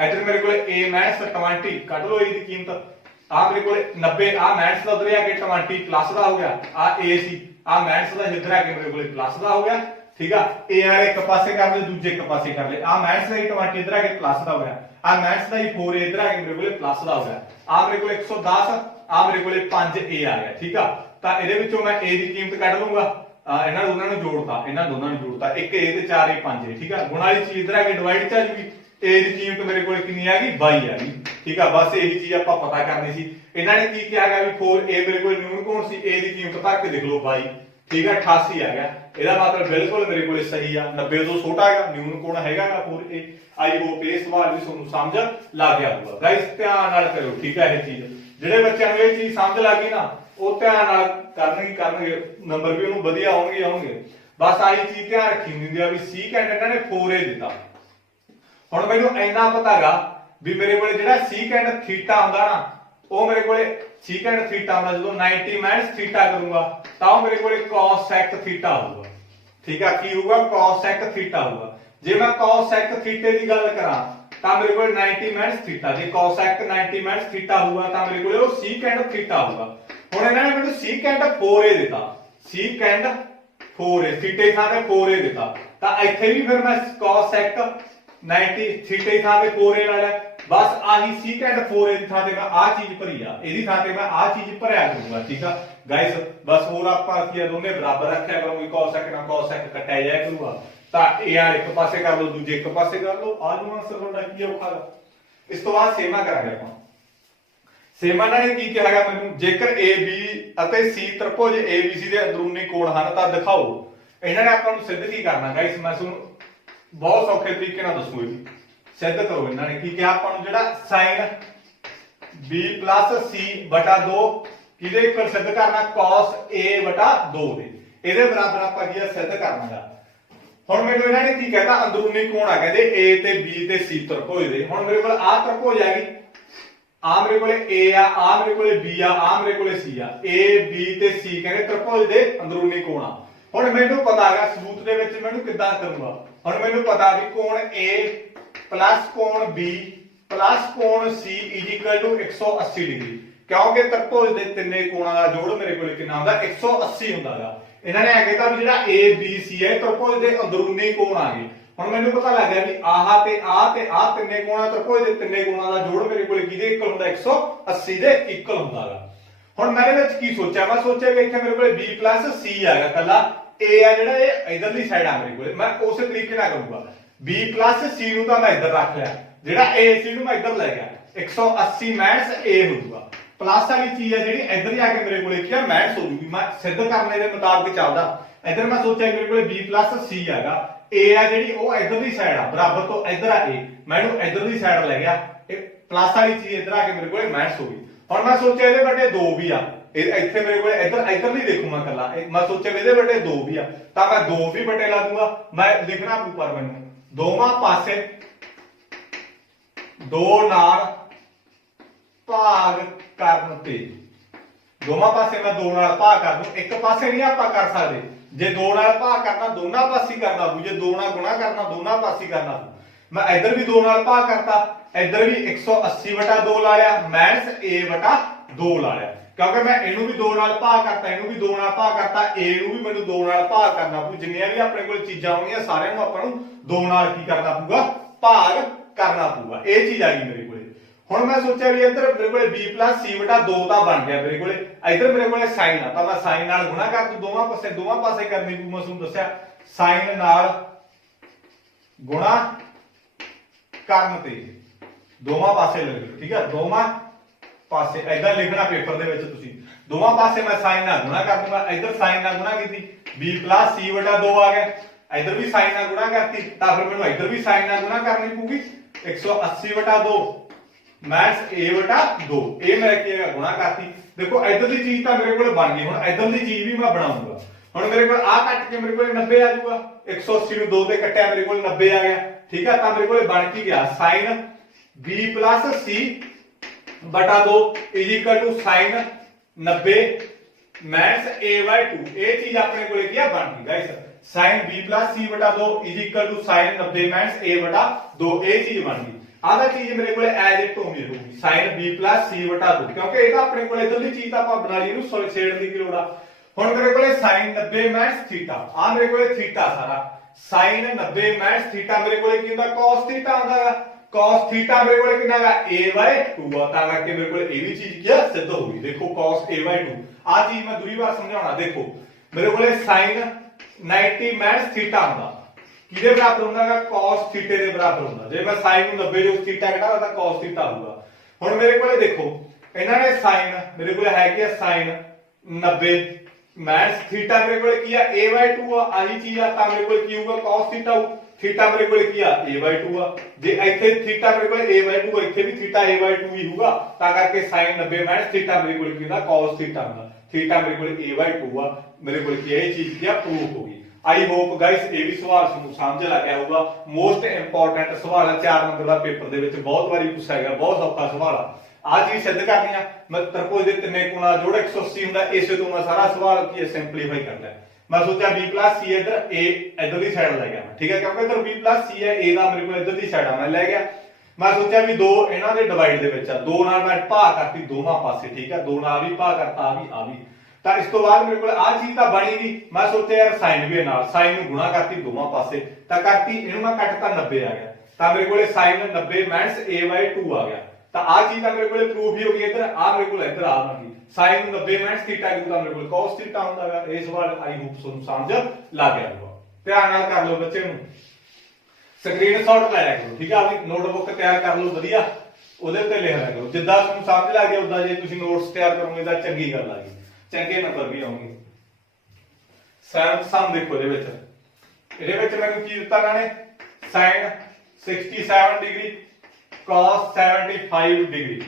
ਇਧਰ ਮੇਰੇ ਕੋਲੇ a minus 20 ਕੱਢ ਲਓ ਇਹਦੀ ਕੀਮਤ ਆ ਮੇਰੇ ਕੋਲੇ 90 ਆ ਮਾਈਨਸ ਦਾ ਉਧਰ ਆ ਕੇ 20 ਪਲੱਸ ਦਾ ਹੋ ਗਿਆ ਆ a ਸੀ ਆ ਮਾਈਨਸ ਦਾ ਇੱਧਰ ਆ ਕੇ ਮੇਰੇ ਕੋਲੇ ਪਲੱਸ ਦਾ ਹੋ ਗਿਆ ਠੀਕ ਆ a ਵਾਲੇ ਇੱਕ ਪਾਸੇ ਕਰ ਲੈ ਦੂਜੇ ਇੱਕ ਪਾਸੇ ਕਰ ਲੈ ਆ ਮਾਈਨਸ ਦਾ 20 ਇੱਧਰ ਆ ਕੇ ਪਲੱਸ ਦਾ ਹੋ ਗਿਆ ਆ ਮਾਈਨਸ ਦਾ 4a ਇੱਧਰ ਆ ਕੇ ਮੇਰੇ ਕੋਲੇ ਪਲੱਸ ਦਾ ਹੋ ਗਿਆ ਆ ਮੇਰੇ ਕੋਲੇ 110 ਆ ਮੇਰੇ ਕੋਲੇ 5a ਆ ਗਿਆ ਠੀਕ ਆ ਤਾਂ ਇਹਦੇ ਵਿੱਚੋਂ ਮੈਂ a ਦੀ ਕੀਮਤ ਕੱਢ ਲੂੰਗਾ ਇਹਨਾਂ ਦੋਨਾਂ ਨੂੰ ਜੋੜਤਾ ਇਹਨਾਂ ਦੋਨਾਂ ਨੂੰ ਜੋੜਤਾ ਇੱਕ a ਤੇ 4a 5a ਠੀਕ ਆ ਗੁਣਾ ਵਾਲੀ ਚੀਜ਼ ਇੱਧਰ ਆ ਕੇ ਡਿਵਾਈਡ ਚ ਆ ਜੂਗੀ a ਦੀ ਕੀਮਤ ਮੇਰੇ ਕੋਲ ਕਿੰਨੀ ਆ ਗਈ 22 ਆ ਗਈ ਠੀਕ ਆ ਬਸ ਇਹੀ ਚੀਜ਼ ਆਪਾਂ ਪਤਾ ਕਰਨੀ ਸੀ ਇਹਨਾਂ ਨੇ ਕੀ ਕਿਹਾ ਹੈਗਾ ਵੀ 4a ਮੇਰੇ ਕੋਲ ਨਿਊਨ ਕੋਣ ਸੀ a ਦੀ ਕੀਮਤ ਭਰ ਕੇ ਦੇਖ ਲਓ 22 ਠੀਕ ਆ 88 ਆ ਗਿਆ ਇਹਦਾ ਮਤਲਬ ਬਿਲਕੁਲ ਮੇਰੇ ਕੋਲੇ ਸਹੀ ਆ 90 ਤੋਂ ਛੋਟਾ ਹੈਗਾ ਨਿਊਨ ਕੋਣ ਹੈਗਾਗਾ 4a ਆਈ ਹੋਪ ਇਹ ਸਵਾਲ ਵੀ ਤੁਹਾਨੂੰ ਸਮਝ ਲੱਗ ਗਿਆ ਹੋਊਗਾ ਗਾਇਸ ਧਿਆਨ ਨਾਲ ਕਰੋ ਠੀਕ ਆ ਇਹ ਚੀਜ਼ ਜਿਹੜੇ ਬੱਚਿਆਂ ਨੂੰ ਇਹ ਚੀਜ਼ ਸਮਝ ਲੱਗ ਗਈ ਨਾ ਉਹ ਧਿਆਨ ਨਾਲ ਕਰਨਗੇ ਨੰਬਰ ਵੀ ਉਹਨੂੰ ਵਧੀਆ ਆਉਣਗੇ ਬਸ ਆਹੀ ਚੀਜ਼ ਧਿਆਨ ਰੱਖੀ ਹੁੰਦੀ ਆ ਵੀ secant ਇਹਨਾਂ ਨੇ 4a ਦਿੱਤਾ ਹੁਣ ਮੈਨੂੰ ਇੰਨਾ ਪਤਾਗਾ ਵੀ ਮੇਰੇ ਕੋਲੇ ਜਿਹੜਾ secant थीटा ਹੁੰਦਾ ਨਾ ਉਹ ਮੇਰੇ ਕੋਲੇ secant थीटा ਹੁੰਦਾ ਜਦੋਂ 90 minus थीटा ਕਰੂੰਗਾ ਤਾਂ ਉਹ ਮੇਰੇ ਕੋਲੇ cosec थीटा ਹੋਊਗਾ ਠੀਕ ਆ ਕੀ ਹੋਊਗਾ cosec थीटा ਹੋਊਗਾ ਜੇ ਮੈਂ cosec थीटे ਦੀ ਗੱਲ ਕਰਾਂ ਤਾਂ ਮੇਰੇ ਕੋਲੇ 90 minus थीटा ਜੇ cosec 90 minus थीटा ਹੋਊਗਾ ਤਾਂ ਮੇਰੇ ਕੋਲੇ ਉਹ secant थीटा होगा ਹੁਣ ਇਹਨਾਂ ਨੇ ਮੈਨੂੰ secant 4a ਦਿੱਤਾ secant 4a थीटे ਥਾਂ ਤੇ 4a ਦਿੱਤਾ ਤਾਂ ਇੱਥੇ ਵੀ ਫਿਰ ਮੈਂ cosec 90 थीटे ਥਾਂ ਤੇ 4a ਲਾ ਲਿਆ ਬਸ ਆਹੀ secant 4a ਦੀ ਥਾਂ ਤੇ ਮੈਂ ਆ ਚੀਜ਼ ਭਰੀ ਆ ਇਹਦੀ ਥਾਂ ਤੇ ਮੈਂ ਆ ਚੀਜ਼ ਭਰਿਆ ਕਰੂੰਗਾ ਠੀਕ ਆ ਗਾਇਸ ਬਸ ਹੋਰ ਆਪਾਂ ਕੀ ਦੋਨੇ ਬਰਾਬਰ ਰੱਖਿਆ ਕਰਾਂਗੇ cosec ਨਾਲ cosec ਕੱਟਿਆ ਜਾਇਆ ਕਰੂਗਾ ਤਾਂ ਇਹ ਯਾਰ ਇੱਕ ਪਾਸੇ ਕਰ ਲਓ ਦੂਜੇ ਇੱਕ ਪਾਸੇ ਕਰ ਲਓ ਆ ਨੂੰ ਆਨਸਰ ਤੁਹਾਡਾ ਕੀ ਆਊਗਾ ਇਸ ਤੋਂ ਬਾਅਦ ਸੇਮਾ ਕਰਾਂਗੇ ਆਪਾਂ ਸੇਮਾ ਨੇ ਕੀ ਕਿਹਾ ਹੈਗਾ ਮੈਨੂੰ ਜੇਕਰ AB ਅਤੇ C ਤ੍ਰਿਭੁਜ ABC ਦੇ ਅੰਦਰੂਨੀ ਕੋਣ ਹਨ ਤਾਂ ਦਿਖਾਓ ਇਹਨਾਂ ਨੇ ਆਪਾਂ ਨੂੰ ਸਿੱਧ ਕੀ ਕਰਨਾ ਗਾਇਸ ਮੈਂ ਤੁਹਾਨੂੰ ਬਹੁਤ ਸੌਖੇ ਤਰੀਕੇ ਨਾਲ ਦੱਸੂਗਾ ਜੀ ਸਿੱਧ ਕਰੋ ਇਹਨਾਂ ਨੇ ਕੀ ਕਿਹਾ ਆਪਾਂ ਨੂੰ ਜਿਹੜਾ sin B + C ਬਟਾ 2 ਕਿਹਦੇ ਇਕੁਅਲ ਸਿੱਧ ਕਰਨਾ cos A ਬਟਾ 2 ਦੇ ਇਹਦੇ ਬਰਾਬਰ ਆਪਾਂ ਕੀ ਸਿੱਧ ਕਰਨਾਗਾ ਹੁਣ ਮੈਨੂੰ ਇਹਨਾਂ ਨੇ ਕੀ ਕਹਿਤਾ ਅੰਦਰੂਨੀ ਕੋਣ ਆ ਕਹਿੰਦੇ A ਤੇ B ਤੇ C ਤ੍ਰਿਭੁਜ ਦੇ ਹੁਣ ਮੇਰੇ ਕੋਲ ਆ ਤ੍ਰਿਭੁਜ ਆ ਗਈ ਆ ਮੇਰੇ ਕੋਲੇ A ਆ ਮੇਰੇ ਕੋਲੇ B ਆ ਮੇਰੇ ਕੋਲੇ C ਆ A B ਤੇ C ਕਹਿੰਦੇ ਤ੍ਰਿਭੁਜ ਦੇ ਅੰਦਰੂਨੀ ਕੋਣ ਆ ਹੁਣ ਮੈਨੂੰ ਪਤਾ ਹੈਗਾ ਸਬੂਤ ਦੇ ਵਿੱਚ ਮੈਨੂੰ ਕਿੱਦਾਂ ਕਰੂੰਗਾ ਹੁਣ ਮੈਨੂੰ ਪਤਾ ਵੀ ਕੋਣ A ਪਲੱਸ ਕੋਣ B ਪਲੱਸ ਕੋਣ C = 180 ਡਿਗਰੀ ਕਿਉਂਕਿ ਤ੍ਰਿਭੁਜ ਦੇ ਤਿੰਨੇ ਕੋਣਾਂ ਦਾ ਜੋੜ ਮੇਰੇ ਕੋਲੇ ਕਿੰਨਾ ਹੁੰਦਾ 180 ਹੁੰਦਾਗਾ ਇਹਨਾਂ ਨੇ ਇਹ ਕਹਿਤਾ ਵੀ ਜਿਹੜਾ A B C ਹੈ ਤ੍ਰਿਭੁਜ ਦੇ ਅੰਦਰੂਨੀ ਕੋਣ ਆ ਗਏ ਹੁਣ ਮੈਨੂੰ ਪਤਾ ਲੱਗ ਗਿਆ ਵੀ ਆਹ ਤੇ ਆਹ ਤਿੰਨੇ ਕੋਣਾਂ ਤ੍ਰਿਭੁਜ ਦੇ ਤਿੰਨੇ ਕੋਣਾਂ ਦਾ ਜੋੜ ਮੇਰੇ ਕੋਲੇ ਕਿਹਦੇ ਇਕੁਅਲ ਹੁੰਦਾ 180 ਦੇ ਇਕੁਅਲ ਹੁੰਦਾਗਾ ਹੁਣ ਮੈਂ ਇਹਦੇ ਵਿੱਚ ਕੀ ਸੋਚਿਆ ਮੈਂ ਸੋਚਿਆ ਕਿ ਇੱਥੇ ਮੇਰੇ ਕੋਲੇ B + C ਆਗਾ ਕੱਲਾ A ਆ ਜਿਹੜਾ ਇਹ ਇਧਰਲੀ ਸਾਈਡ ਆ ਮੇਰੇ ਕੋਲੇ ਮੈਂ ਉਸੇ ਤਰੀਕੇ ਨਾਲ ਕਰੂੰਗਾ B + C ਨੂੰ ਤਾਂ ਮੈਂ ਇੱਧਰ ਰੱਖ ਲਿਆ ਜਿਹੜਾ AC ਨੂੰ ਮੈਂ ਇੱਧਰ ਲੈ ਗਿਆ 180 ਮਾਈਨਸ A ਹੋਊਗਾ ਪਲੱਸ ਵਾਲੀ ਚੀਜ਼ ਹੈ ਜਿਹੜੀ ਇੱਧਰ ਜਾ ਕੇ ਮੇਰੇ ਕੋਲੇ ਕੀ ਆ ਮਾਈਨਸ ਹੋ ਜੂਗੀ ਮੈਂ ਸਿੱਧ ਕਰਨੇ ਦੇ ਮੁਤਾਬਕ ਚੱਲਦਾ ਇੱਧਰ ਮੈਂ ਸੋਚਿਆ ਮੇਰੇ ਕੋਲੇ B + C ਹੈਗਾ ए आ ਜਿਹੜੀ ਉਹ ਇਧਰਲੀ ਸਾਈਡ ਆ ਬਰਾਬਰ ਤੋਂ ਇਧਰ ਆ a ਮੈਨੂੰ ਇਧਰਲੀ ਸਾਈਡ ਲੈ ਗਿਆ ਇਹ ਪਲੱਸ ਵਾਲੀ ਚੀਜ਼ ਇਧਰ ਆ ਕੇ ਮੇਰੇ ਕੋਲੇ ਮਾਈਨਸ ਹੋ ਗਈ ਹੁਣ ਮੈਂ ਸੋਚਿਆ ਇਹਦੇ ਵੱਡੇ 2 ਵੀ ਆ ਇਹ ਇੱਥੇ ਮੇਰੇ ਕੋਲੇ ਇਧਰ ਨਹੀਂ ਦੇਖੂ ਮੈਂ ਕੱਲਾ ਮੈਂ ਸੋਚਿਆ ਇਹਦੇ ਵੱਡੇ 2 ਵੀ ਆ ਤਾਂ ਮੈਂ 2 ਵੀ ਵੱਡੇ ਲਾ ਦੂੰਗਾ ਮੈਂ ਲਿਖਣਾ ਪਊ ਪਰ ਮੈਨੂੰ ਦੋਵਾਂ ਪਾਸੇ 2 ਨਾਲ ਭਾਗ ਕਰਨ ਤੇ ਦੋਵਾਂ ਪਾਸੇ ਮੈਂ 2 ਨਾਲ ਭਾਗ ਕਰ ਦੂੰ ਇੱਕ ਪਾਸੇ ਨਹੀਂ ਆਪਾਂ ਕਰ ਸਕਦੇ ਜੇ 2 ਨਾਲ ਭਾਗ ਕਰਨਾ ਦੋਨਾਂ ਪਾਸੇ ਕਰਨਾ ਪਊ ਜੇ 2 ਨਾਲ ਗੁਣਾ ਕਰਨਾ ਦੋਨਾਂ ਪਾਸੇ ਕਰਨਾ ਪਊ ਮੈਂ ਇੱਧਰ ਵੀ 2 ਨਾਲ ਭਾਗ ਕਰਤਾ ਇੱਧਰ ਵੀ 180/2 ਲਾ ਲਿਆ ਮਾਈਨਸ a/2 ਲਾ ਲਿਆ ਕਿਉਂਕਿ ਮੈਂ ਇਹਨੂੰ ਵੀ 2 ਨਾਲ ਭਾਗ ਕਰਤਾ ਇਹਨੂੰ ਵੀ 2 ਨਾਲ ਭਾਗ ਕਰਤਾ a ਨੂੰ ਵੀ ਮੈਨੂੰ 2 ਨਾਲ ਭਾਗ ਕਰਨਾ ਪਊ ਜਿੰਨੀਆਂ ਵੀ ਆਪਣੇ ਕੋਲ ਚੀਜ਼ਾਂ ਹੋਣਗੀਆਂ ਸਾਰਿਆਂ ਨੂੰ ਆਪਾਂ ਨੂੰ 2 ਨਾਲ ਕੀ ਕਰਨਾ ਪਊਗਾ ਭਾਗ ਕਰਨਾ ਪਊਗਾ ਇਹ ਚੀਜ਼ ਆ ਗਈ ਮੇਰੇ ਕੋਲੇ ਹੁਣ ਮੈਂ ਸੋਚਿਆ ਵੀ ਇੱਧਰ ਮੇਰੇ ਕੋਲੇ b + c/2 ਤਾਂ ਬਣ ਗਿਆ ਮੇਰੇ ਕੋਲੇ ਇੱਧਰ ਮੇਰੇ ਕੋਲੇ ਸਾਈਨ ਆ ਤਾਂ ਮੈਂ ਸਾਈਨ ਨਾਲ ਗੁਣਾ ਕਰ ਦੂੰ ਦੋਵਾਂ ਪਾਸੇ ਕਰਨੀ ਪਊ ਮੈਂ ਤੁਹਾਨੂੰ ਦੱਸਿਆ ਸਾਈਨ ਨਾਲ ਗੁਣਾ ਕਰਨ ਤੇ ਦੋਵਾਂ ਪਾਸੇ ਲਿਖ ਲਓ ਠੀਕ ਆ ਦੋਵਾਂ ਪਾਸੇ ਇਦਾਂ ਲਿਖਣਾ ਪੇਪਰ ਦੇ ਵਿੱਚ ਤੁਸੀਂ ਦੋਵਾਂ ਪਾਸੇ ਮੈਂ ਸਾਈਨ ਨਾਲ ਗੁਣਾ ਕਰ ਦੂੰਗਾ ਇੱਧਰ ਸਾਈਨ ਨਾਲ ਗੁਣਾ ਕੀਤੀ b + c/2 ਆ ਗਿਆ ਇੱਧਰ ਵੀ ਸਾਈਨ ਨਾਲ ਗੁਣਾ ਕਰਤੀ ਤਾਂ ਫਿਰ ਮੈਨੂੰ ਇੱਧਰ ਵੀ ਸਾਈਨ ਨਾਲ ਗੁਣਾ ਕਰਨੀ ਪਊਗੀ 180/2 ਮਾਈਨਸ a/2 ਇਹ ਮੈਂ ਕੀ ਹੈਗਾ ਗੁਣਾ ਕਰਤੀ ਦੇਖੋ ਇੱਧਰਲੀ ਚੀਜ਼ ਤਾਂ ਮੇਰੇ ਕੋਲ ਬਣ ਗਈ ਹੁਣ ਇੱਧਰਲੀ ਚੀਜ਼ ਵੀ ਮੈਂ ਬਣਾਉਂਗਾ ਹੁਣ ਮੇਰੇ ਕੋਲ ਆ ਕੱਟ ਕੇ ਮੇਰੇ ਕੋਲ 90 ਆ ਜਾਊਗਾ 180 ਨੂੰ 2 ਤੇ ਕੱਟਿਆ ਮੇਰੇ ਕੋਲ 90 ਆ ਗਿਆ ਠੀਕ ਆ ਤਾਂ ਮੇਰੇ ਕੋਲ ਬਣ ਕੀ ਗਿਆ sin b + c/2 sin 90 minus a/2 ਇਹ ਚੀਜ਼ ਆਪਣੇ ਕੋਲੇ ਕੀ ਆ ਬਣ ਗਈ guys sin b + c/2 sin 90 minus a/2 ਇਹ ਚੀਜ਼ ਬਣ ਗਈ ਆਹ ਚੀਜ਼ ਮੇਰੇ ਕੋਲੇ ਐਜ ਇਟ ਹੋਣੀ ਹੋਊਗੀ sin b + c/2 ਕਿਉਂਕਿ ਇਹਦਾ ਆਪਣੇ ਕੋਲੇ ਇਧਰਲੀ ਚੀਜ਼ ਤਾਂ ਆਪਾਂ ਬਣਾ ਲਈ ਇਹਨੂੰ ਛੇੜਨ ਦੀ ਕੀ ਲੋੜ ਆ ਹੁਣ ਮੇਰੇ ਕੋਲੇ sin 90 ਮਾਈਨਸ ਥੀਟਾ ਆ ਮੇਰੇ ਕੋਲੇ ਥੀਟਾ ਸਾਰਾ sin 90 ਮਾਈਨਸ ਥੀਟਾ ਮੇਰੇ ਕੋਲੇ ਕੀ ਹੁੰਦਾ cos ਥੀਟਾ ਹੁੰਦਾਗਾ cos ਥੀਟਾ ਮੇਰੇ ਕੋਲੇ ਕਿੰਨਾ ਹੈਗਾ a/2 ਆ ਤਾਂ ਕਰਕੇ ਮੇਰੇ ਕੋਲੇ ਇਹ ਵੀ ਚੀਜ਼ ਕੀ ਆ ਸਿੱਧ ਹੋ ਗਈ ਦੇਖੋ cos a/2 ਆ ਚੀਜ਼ ਮੈਂ ਦੂਰੀ ਵਾਰ ਸਮਝਾਉਣਾ ਦੇਖੋ ਮੇਰੇ ਕੋਲੇ sin 90 ਮਾਈਨਸ ਥੀਟਾ ਹੁੰਦਾ ਕਿਹਦੇ ਬਰਾਬਰ ਹੁੰਦਾਗਾ cos ਥੀਟੇ ਦੇ ਬਰਾਬਰ ਹੁੰਦਾ ਜੇ ਮੈਂ sin ਨੂੰ 90 ਜੋ ਥੀਟਾ ਘਟਾਵਾ ਤਾਂ cos ਥੀਟਾ ਹੋਊਗਾ ਹੁਣ ਮੇਰੇ ਕੋਲੇ ਦੇਖੋ ਇਹਨਾਂ ਨੇ sin ਮੇਰੇ ਕੋਲੇ ਹੈ ਕੀ ਆ sin 90 ਮਾਈਨਸ ਥੀਟਾ ਮੇਰੇ ਕੋਲੇ ਕੀ ਆ a/2 ਆ ਆਹੀ ਚੀਜ਼ ਆ ਤਾਂ ਮੇਰੇ ਕੋਲੇ ਕੀ ਹੋਊਗਾ cos ਥੀਟਾ ਥੀਟਾ ਮੇਰੇ ਕੋਲੇ ਕੀ ਆ a/2 ਆ ਜੇ ਇੱਥੇ ਥੀਟਾ ਮੇਰੇ ਕੋਲੇ a/2 ਇੱਥੇ ਵੀ ਥੀਟਾ a/2 ਹੀ ਹੋਊਗਾ ਤਾਂ ਕਰਕੇ sin 90 ਮਾਈਨਸ ਥੀਟਾ ਮੇਰੇ ਕੋਲੇ ਕੀ ਹੁੰਦਾ cos ਥੀਟਾ ਹੁੰਦਾ ਥੀਟਾ ਮੇਰੇ ਕੋਲੇ a/2 ਆ ਮੇਰੇ ਕੋਲੇ ਕੀ ਇਹ ਚੀਜ਼ ਕੀ ਆ ਪ੍ਰੂਫ ਹੋ ਗਈ आई होप गाइस ਇਹ ਵੀ ਸਵਾਲ ਤੁਹਾਨੂੰ ਸਮਝ ਲੱਗ ਗਿਆ ਹੋਊਗਾ ਮੋਸਟ ਇੰਪੋਰਟੈਂਟ ਸਵਾਲ ਹੈ 4 ਨੰਬਰ ਦਾ ਪੇਪਰ ਦੇ ਵਿੱਚ ਬਹੁਤ ਵਾਰੀ ਪੁੱਛਿਆ ਗਿਆ ਬਹੁਤ ਸੌਖਾ ਸਵਾਲ ਆ ਚੀਜ਼ ਸਿੱਧ ਕਰਨੀ ਆ ਮੈਂ ਤਰਕੋਜ ਦੇ ਤਿੰਨੇ ਕੋਣਾ ਜੋੜ 180 ਹੁੰਦਾ ਇਸੇ ਤੋਂ ਮੈਂ ਸਾਰਾ ਸਵਾਲ ਕੀ ਸਿੰਪਲੀਫਾਈ ਕਰਦਾ ਮੈਂ ਸੋਚਿਆ b + c ਇਧਰ a ਇਧਰਲੀ ਸਾਈਡ ਲੈ ਗਿਆ ਠੀਕ ਹੈ ਕਿਉਂਕਿ ਇਧਰ b + c ਹੈ a ਦਾ ਮੇਰੇ ਕੋਲ ਇਧਰਲੀ ਸਾਈਡ ਆ ਮੈਂ ਲੈ ਗਿਆ ਮੈਂ ਸੋਚਿਆ ਵੀ ਦੋ ਇਹਨਾਂ ਦੇ ਡਿਵਾਈਡ ਦੇ ਵਿੱਚ ਆ ਦੋ ਨਾਲ ਮੈਂ ਭਾਗ ਕਰਤੀ ਦੋਵਾਂ ਪਾਸੇ ਠੀਕ ਹੈ ਦੋ ਨਾਲ ਵੀ ਭਾਗ ਕਰਤਾ ਆ ਵੀ ਤਾਂ ਇਸ ਤੋਂ ਬਾਅਦ ਮੇਰੇ ਕੋਲ ਆ ਚੀਜ਼ ਤਾਂ ਬਣੀ ਨਹੀਂ ਮੈਂ ਸੋਚਿਆ ਯਾਰ sin ਵੀ ਨਾਲ sin ਨੂੰ ਗੁਣਾ ਕਰਤੀ ਦੋਵਾਂ ਪਾਸੇ ਤਾਂ ਕਰਤੀ ਇਹਨੂੰ ਮੈਂ ਕੱਟਤਾ 90 ਆ ਗਿਆ ਤਾਂ ਮੇਰੇ ਕੋਲੇ sin 90 ਮਾਈਨਸ a/2 ਆ ਗਿਆ ਤਾਂ ਆ ਚੀਜ਼ ਤਾਂ ਮੇਰੇ ਕੋਲੇ ਪ੍ਰੂਫ ਹੀ ਹੋ ਗਈ ਇੱਧਰ ਆ ਮੇਰੇ ਕੋਲ ਇੱਧਰ ਆ ਬਣ ਗਈ sin ਨੂੰ 90 ਮਾਈਨਸ ਥੀਟਾ ਤਾਂ ਮੇਰੇ ਕੋਲ cos ਥੀਟਾ ਹੁੰਦਾਗਾ ਇਹ ਸਵਾਲ ਆਈ ਹੋਪ ਤੁਹਾਨੂੰ ਸਮਝ ਲੱਗ ਗਿਆ ਹੋਊਗਾ ਧਿਆਨ ਨਾਲ ਕਰ ਲਓ ਬੱਚੇ ਨੂੰ ਸਕਰੀਨਸ਼ਾਟ ਲੈ ਲਿਆ ਕਰੋ ਠੀਕ ਆ ਆਪਣੀ ਨੋਟਬੁੱਕ ਤਿਆਰ ਕਰ ਲਓ ਵਧੀਆ ਉਹਦੇ ਉੱਤੇ ਲਿਖ ਲਿਆ ਕਰੋ ਜਿੱਦਾਂ ਤੁਹਾਨੂੰ ਸਮਝ ਲੱਗ ਗਿਆ ਉਦਾਂ ਜੇ ਤੁਸੀਂ ਨੋਟਸ ਤਿਆਰ ਕਰੋਗੇ ਤਾਂ ਚੰਗੀ ਗੱਲ ਆ ਗਈ ਚੰਗੇ ਨੰਬਰ ਵੀ ਆਉਣਗੇ ਸਮ ਦੇਖੋ ਇਹਦੇ ਵਿੱਚ ਮੈਨੂੰ ਕੀ ਦਿੱਤਾ ਇਹਨਾਂ ਨੇ sin 67 ਡਿਗਰੀ cos 75 ਡਿਗਰੀ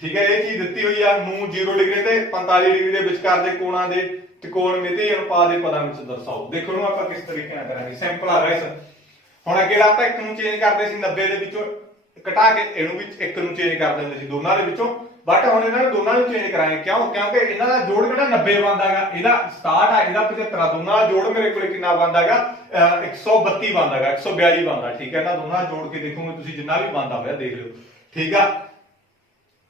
ਠੀਕ ਹੈ ਇਹ ਚੀਜ਼ ਦਿੱਤੀ ਹੋਈ ਆ ਨੂੰ 0 ਡਿਗਰੀ ਤੇ 45 ਡਿਗਰੀ ਦੇ ਵਿਚਕਾਰ ਦੇ ਕੋਣਾਂ ਦੇ ਤਿਕੋਣ ਮਿਤੀ ਅਨੁਪਾਤ ਦੇ ਪਦਾਂ ਵਿੱਚ ਦਰਸਾਓ ਦੇਖੋ ਨੂੰ ਆਪਾਂ ਕਿਸ ਤਰੀਕੇ ਨਾਲ ਕਰਾਂਗੇ ਸਿੰਪਲ ਆ ਗਾਇਸ ਹੁਣ ਅੱਗੇ ਆਪਾਂ ਇੱਕ ਨੂੰ ਚੇਂਜ ਕਰਦੇ ਸੀ 90 ਦੇ ਵਿੱਚੋਂ ਘਟਾ ਕੇ ਇਹਨੂੰ ਵੀ ਇੱਕ ਨੂੰ ਚੇਂਜ ਕਰ ਦਿੰਦੇ ਸੀ ਦੋਨਾਂ ਦੇ ਵਿੱਚੋਂ ਬਟ ਹੁਣ ਇਹਨਾਂ ਨੂੰ ਦੋਨਾਂ ਨੂੰ ਚੇਂਜ ਕਰਾਂਗੇ ਕਿਉਂਕਿ ਇਹਨਾਂ ਦਾ ਜੋੜ ਕਿਹੜਾ 90 ਬਣਦਾਗਾ ਇਹਦਾ 67 ਆ ਇਹਦਾ 75 ਦੋਨਾਂ ਦਾ ਜੋੜ ਮੇਰੇ ਕੋਲ ਕਿੰਨਾ ਬਣਦਾਗਾ 132 ਬਣਦਾਗਾ 142 ਬਣਦਾ ਠੀਕ ਹੈ ਇਹਨਾਂ ਦੋਨਾਂ ਜੋੜ ਕੇ ਦੇਖੋਗੇ ਤੁਸੀਂ ਜਿੰਨਾ ਵੀ ਬਣਦਾ ਹੋਇਆ ਦੇਖ ਲਿਓ ਠੀਕ ਆ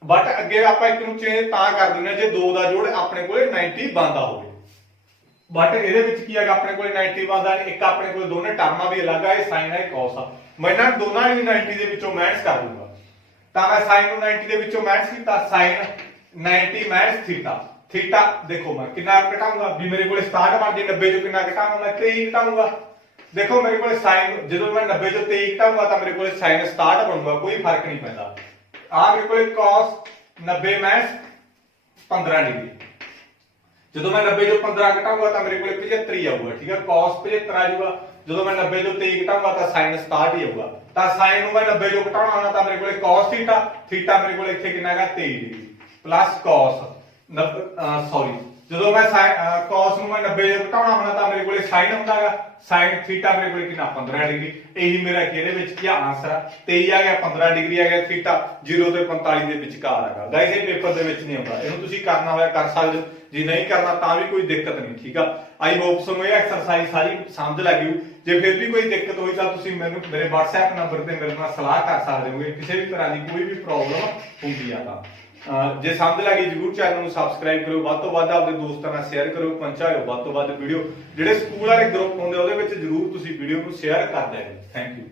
ਬਟ ਅੱਗੇ ਆਪਾਂ ਇੱਕ ਨੂੰ ਚੇਂਜ ਤਾਂ ਕਰ ਦਿੰਦੇ ਜੇ ਦੋ ਦਾ ਜੋੜ ਆਪਣੇ ਕੋਲੇ 90 ਬਣਦਾ ਹੋਵੇ ਬਟ ਇਹਦੇ ਵਿੱਚ ਕੀ ਹੈਗਾ ਆਪਣੇ ਕੋਲੇ 90 ਬਣਦਾ ਇੱਕ ਆਪਣੇ ਕੋਲੇ ਦੋਨੇ ਟਰਮਾਂ ਵੀ ਅਲੱਗ ਆ ਇਹ sin ਹੈ cos ਆ ਮੈਂ ਇਹਨਾਂ ਦੋਨਾਂ ਨੂੰ 90 ਦੇ ਵਿੱਚੋਂ ਮਾਈਨਸ ਕਰ ਦੂੰਗਾ ਤਾਂ ਮੈਂ sin ਨੂੰ 90 ਦੇ ਵਿੱਚੋਂ ਮਾਈਨਸ ਕੀਤਾ sin 90 ਮਾਈਨਸ ਥੀਟਾ ਦੇਖੋ ਮੈਂ ਕਿੰਨਾ ਘਟਾਉਂਗਾ ਵੀ ਮੇਰੇ ਕੋਲੇ 67 ਬਣਦੀ 90 ਚੋਂ ਕਿੰਨਾ ਘਟਾਉਂਗਾ ਮੈਂ 23 ਘਟਾਉਂਗਾ ਦੇਖੋ ਮੇਰੇ ਕੋਲੇ sin ਜਦੋਂ ਮੈਂ 90 ਚੋਂ 23 ਘਟਾਉਂਗਾ ਤਾਂ ਮੇਰੇ ਕੋਲੇ sin 67 ਬਣੂਗਾ ਕੋਈ ਫਰਕ ਨਹੀਂ ਪੈਂਦਾ ਆ ਮੇਰੇ ਕੋਲੇ cos 90 ਮਾਈਨਸ 15 ਡਿਗਰੀ ਜਦੋਂ ਮੈਂ 90 ਚੋਂ 15 ਘਟਾਊਂਗਾ ਤਾਂ ਮੇਰੇ ਕੋਲੇ 75 ਹੀ ਆਊਗਾ, ਠੀਕ ਹੈ। cos 75 ਆ ਜਾਊਗਾ। ਜਦੋਂ ਮੈਂ 90 ਚੋਂ 23 ਘਟਾਊਂਗਾ ਤਾਂ sin 67 ਹੀ ਆਊਗਾ। ਤਾਂ sin ਨੂੰ ਮੈਂ 90 ਚੋਂ ਘਟਾਉਣਾ ਹੋਣਾ ਤਾਂ ਮੇਰੇ ਕੋਲੇ cos ਥੀਟਾ, ਥੀਟਾ ਮੇਰੇ ਕੋਲੇ ਇੱਥੇ ਕਿੰਨਾ ਹੈਗਾ 23 ਡਿਗਰੀ ਪਲੱਸ cos ਜਦੋਂ ਮੈਂ cos ਨੂੰ ਮੈਂ 90 ਚੋਂ ਘਟਾਉਣਾ ਹੋਣਾ ਤਾਂ ਮੇਰੇ ਕੋਲੇ sin ਹੁੰਦਾਗਾ, sin ਥੀਟਾ ਮੇਰੇ ਕੋਲੇ ਕਿੰਨਾ 15 ਡਿਗਰੀ। ਇਹੀ ਮੇਰਾ ਇਹਦੇ ਵਿੱਚ ਕੀ ਆਨਸਰ ਆ, 23 ਆ ਗਿਆ, 15 ਡਿਗਰੀ ਆ ਗਿਆ, ਥੀਟਾ 0 ਤੇ 45 ਦੇ ਵਿਚਕਾਰ ਹੈਗਾ। ਗਾਇਸ ਇਹ ਪੇਪਰ ਦੇ ਵਿੱਚ ਨਹੀਂ ਆਉਂਦਾ, ਇਹਨੂੰ ਤੁਸੀਂ ਕਰਨਾ ਹੋਇਆ ਕਰ ਸਕਦੇ ਹੋ, ਜੇ ਨਹੀਂ ਕਰਨਾ ਤਾਂ ਵੀ ਕੋਈ ਦਿੱਕਤ ਨਹੀਂ, ਠੀਕ ਆ। ਆਈ ਹੋਪ ਤੁਹਾਨੂੰ ਇਹ ਐਕਸਰਸਾਈਜ਼ ਸਾਰੀ ਸਮਝ ਲੱਗ ਗਈ। ਜੇ ਫਿਰ ਵੀ ਕੋਈ ਦਿੱਕਤ ਹੋਈ ਤਾਂ ਤੁਸੀਂ ਮੈਨੂੰ ਮੇਰੇ WhatsApp ਨੰਬਰ ਤੇ ਮੇਰੇ ਨਾਲ ਸਲਾਹ ਕਰ ਸਕਦੇ ਹੋਗੇ, ਕਿਸੇ ਵੀ ਤਰ੍ਹਾਂ ਦੀ ਕੋਈ ਵੀ ਪ੍ਰੋਬਲਮ ਹੁੰਦੀ ਆ ਤਾਂ। ਜੇ ਸਮਝ ਲੱਗੀ ਜਰੂਰ ਚੈਨਲ ਨੂੰ ਸਬਸਕ੍ਰਾਈਬ ਕਰੋ, ਵੱਧ ਤੋਂ ਵੱਧ ਆਪਣੇ ਦੋਸਤਾਂ ਨਾਲ ਸ਼ੇਅਰ ਕਰੋ, ਪਹੁੰਚਾਇਓ ਵੱਧ ਤੋਂ ਵੱਧ ਵੀਡੀਓ। ਜਿਹੜੇ ਸਕੂਲ ਵਾਲੇ ਗਰੁੱਪ ਹੁੰਦੇ ਉਹਦੇ ਵਿੱਚ ਜਰੂਰ ਤੁਸੀਂ ਵੀਡੀਓ ਨੂੰ ਸ਼ੇਅਰ ਕਰ ਦਿਓ। Thank you.